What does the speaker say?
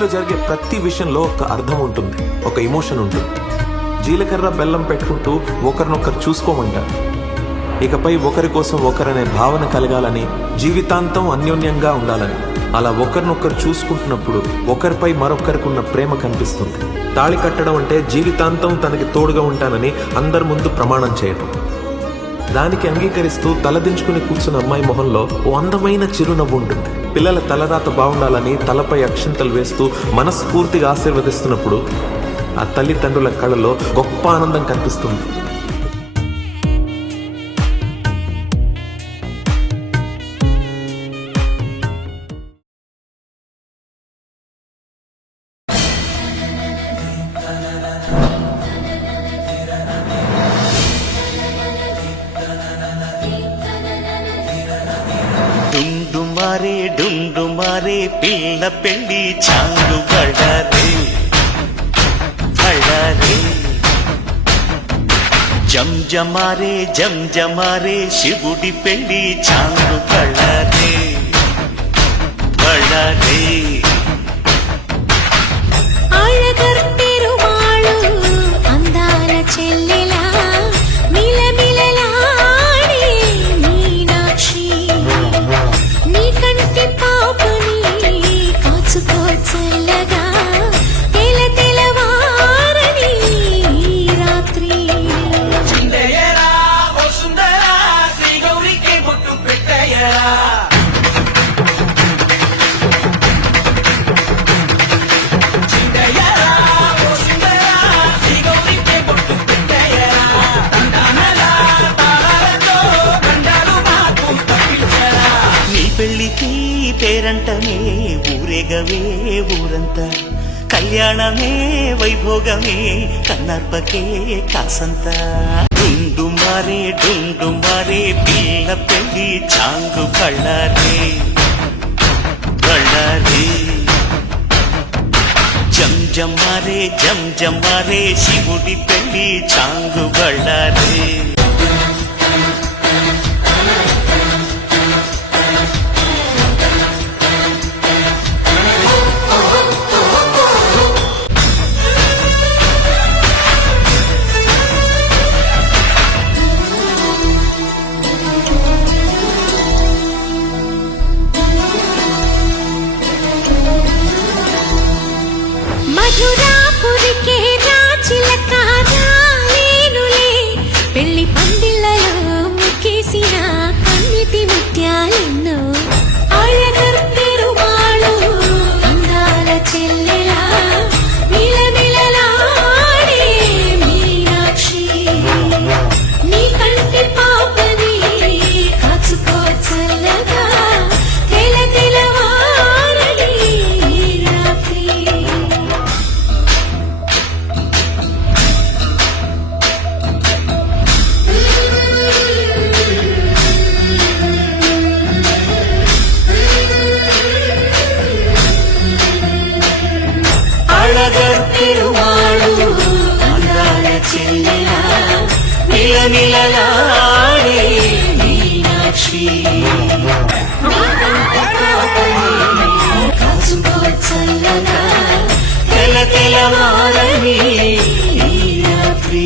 పెళ్లిలో జరిగే ప్రతి విషయంలో ఒక అర్థం ఉంటుంది, ఒక ఎమోషన్ ఉంటుంది. జీలకర్ర బెల్లం పెట్టుకుంటూ ఒకరినొకరు చూసుకోమంటారు. ఇకపై ఒకరి కోసం ఒకరనే భావన కలగాలని, జీవితాంతం అన్యోన్యంగా ఉండాలని. అలా ఒకరినొకరు చూసుకుంటున్నప్పుడు ఒకరిపై మరొకరికున్న ప్రేమ కనిపిస్తుంది. తాళి కట్టడం అంటే జీవితాంతం తనకి తోడుగా ఉంటానని అందరి ముందు ప్రమాణం చేయటం. దానికి అంగీకరిస్తూ తలదించుకుని కూర్చున్న అమ్మాయి మొహంలో ఓ అందమైన చిరునవ్వు ఉంటుంది. పిల్లల తలరాత బాగుండాలని తలపై అక్షింతలు వేస్తూ మనస్ఫూర్తిగా ఆశీర్వదిస్తున్నప్పుడు ఆ తల్లిదండ్రుల కళ్ళలో గొప్ప ఆనందం కనిపిస్తుంది. డుండుమారే డుండుమారే పిల్ల పెళ్లి చాంగు బళ్ళారే బళ్ళారే. జంజమారే జంజమారే శివుడి పెళ్లి చాంగు బళ్ళారే బళ్ళారే. అందాల చెల్లెలా పెళ్లికి పేరంటమే ఊరేగవే ఊరంతా, కళ్యాణమే వైభోగమే కన్నార్పకే కాసంత. డుండుమారే డుండుమారే పిల్ల పెళ్లి చాంగు బళ్ళారే బళ్ళారే. జంజమారే జంజమారే శివుడి పెళ్లి చాంగు బళ్ళారే. మధురాపురికే రాచిలక రాలేనులే, పెళ్లి పందిళ్ళలో ముక్కేసిన కన్నిటి ముత్యాలెన్నో. అళగర్ పెరుమాళు అందాల చెల్లెలా మిలమిలలాడే మీనాక్షి, నీ కంటి పాపని కాచుకో చల్లగా తెల తెలవారని రాత్రి. అళగర్ పెరుమాళు అందాల చెల్లెలా మిలమిలలాడే మీనాక్షి, కాచుకో చల్లగా తెల తెలవారని రాత్రి.